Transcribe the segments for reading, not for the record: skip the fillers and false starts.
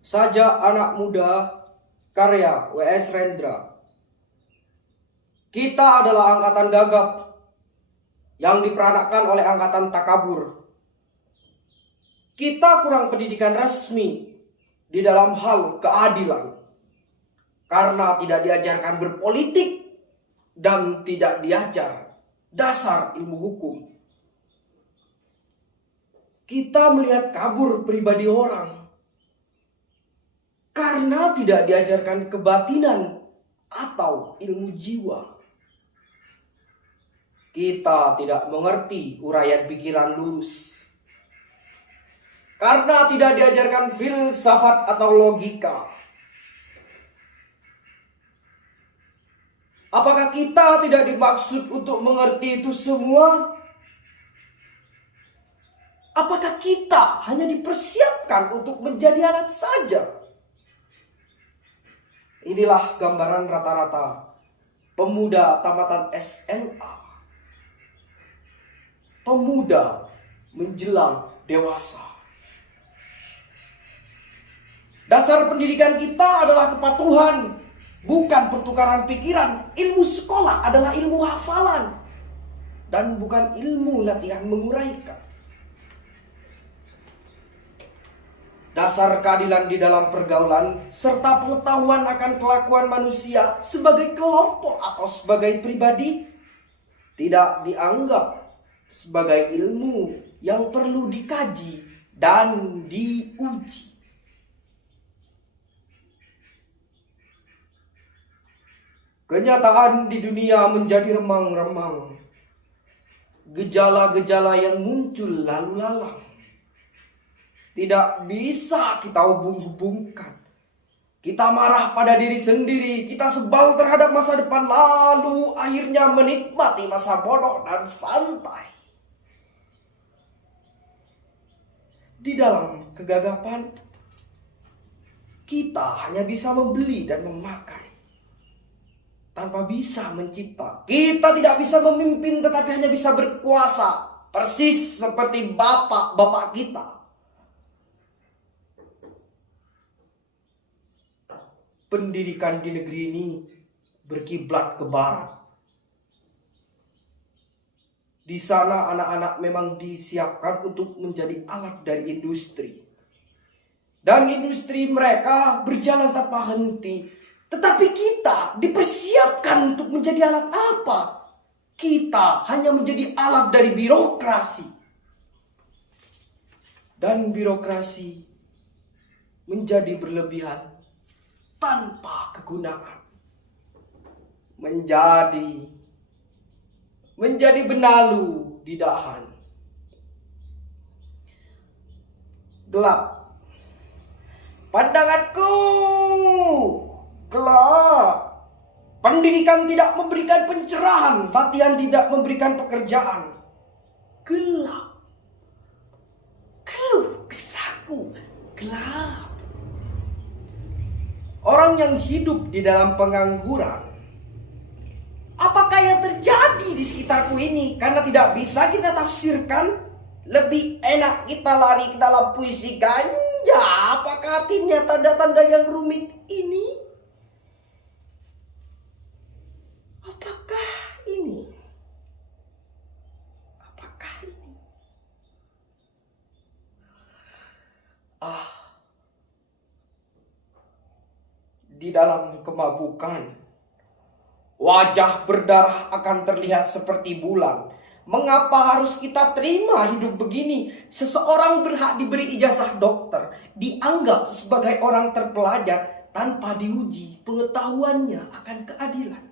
Saja Anak Muda, karya W.S. Rendra. Kita adalah angkatan gagap yang diperanakan oleh angkatan takabur. Kita kurang pendidikan resmi di dalam hal keadilan karena tidak diajarkan berpolitik dan tidak diajar dasar ilmu hukum. Kita melihat kabur pribadi orang karena tidak diajarkan kebatinan atau ilmu jiwa. Kita tidak mengerti uraian pikiran lurus karena tidak diajarkan filsafat atau logika. Apakah kita tidak dimaksud untuk mengerti itu semua? Apakah kita hanya dipersiapkan untuk menjadi alat saja? Inilah gambaran rata-rata pemuda tamatan SMA. Pemuda menjelang dewasa. Dasar pendidikan kita adalah kepatuhan, bukan pertukaran pikiran. Ilmu sekolah adalah ilmu hafalan dan bukan ilmu latihan menguraikan. Dasar keadilan di dalam pergaulan serta pengetahuan akan kelakuan manusia sebagai kelompok atau sebagai pribadi tidak dianggap sebagai ilmu yang perlu dikaji dan diuji. Kenyataan di dunia menjadi remang-remang. Gejala-gejala yang muncul lalu lalang tidak bisa kita hubung-hubungkan. Kita marah pada diri sendiri, kita sebal terhadap masa depan, lalu akhirnya menikmati masa bodoh dan santai. Di dalam kegagapan, kita hanya bisa membeli dan memakai tanpa bisa mencipta. Kita tidak bisa memimpin tetapi hanya bisa berkuasa, persis seperti bapak-bapak kita. Pendidikan di negeri ini berkiblat ke barat. Di sana anak-anak memang disiapkan untuk menjadi alat dari industri. Dan industri mereka berjalan tanpa henti. Tetapi kita dipersiapkan untuk menjadi alat apa? Kita hanya menjadi alat dari birokrasi. Dan birokrasi menjadi berlebihan tanpa kegunaan. Menjadi benalu di dahan. Gelap. Pandanganku gelap. Pendidikan tidak memberikan pencerahan, latihan tidak memberikan pekerjaan. Gelap. Keluh kesahku gelap. Orang yang hidup di dalam pengangguran, apakah yang terjadi di sekitarku ini? Karena tidak bisa kita tafsirkan, lebih enak kita lari ke dalam puisi ganja. Apakah artinya tanda-tanda yang rumit ini? Apakah ini? Apakah ini? Di dalam kemabukan, wajah berdarah akan terlihat seperti bulan. Mengapa harus kita terima hidup begini? Seseorang berhak diberi ijazah dokter, dianggap sebagai orang terpelajar tanpa diuji pengetahuannya akan keadilan.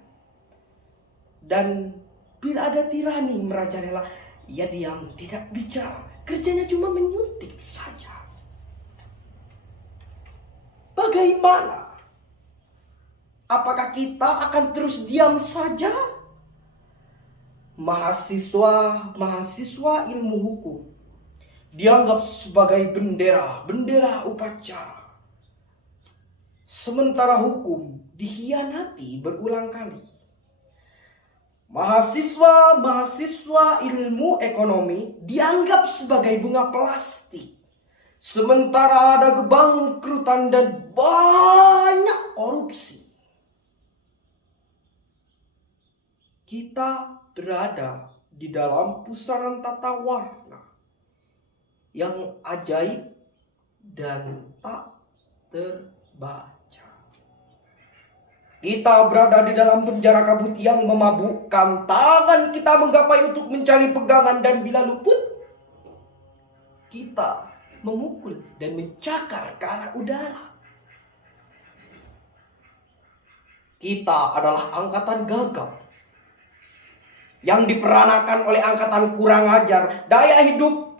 Dan bila ada tirani merajalela, ia diam, tidak bicara, kerjanya cuma menyuntik saja. Bagaimana? Apakah kita akan terus diam saja? Mahasiswa ilmu hukum dianggap sebagai bendera upacara. Sementara hukum dikhianati berulang kali. Mahasiswa ilmu ekonomi dianggap sebagai bunga plastik. Sementara ada kebangkrutan dan banyak korupsi. Kita berada di dalam pusaran tata warna yang ajaib dan tak terbaca. Kita berada di dalam penjara kabut yang memabukkan. Tangan kita menggapai untuk mencari pegangan, dan bila luput, kita memukul dan mencakar ke arah udara. Kita adalah angkatan gagap yang diperanakan oleh angkatan kurang ajar. Daya hidup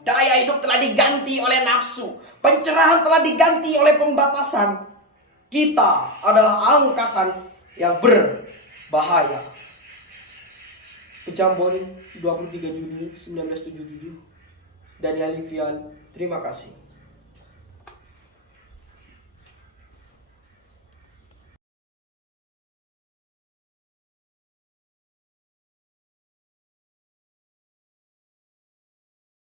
telah diganti oleh nafsu. Pencerahan telah diganti oleh pembatasan. Kita adalah angkatan yang berbahaya. Pejambon 23 Juni 1977. Dari Alifian, terima kasih.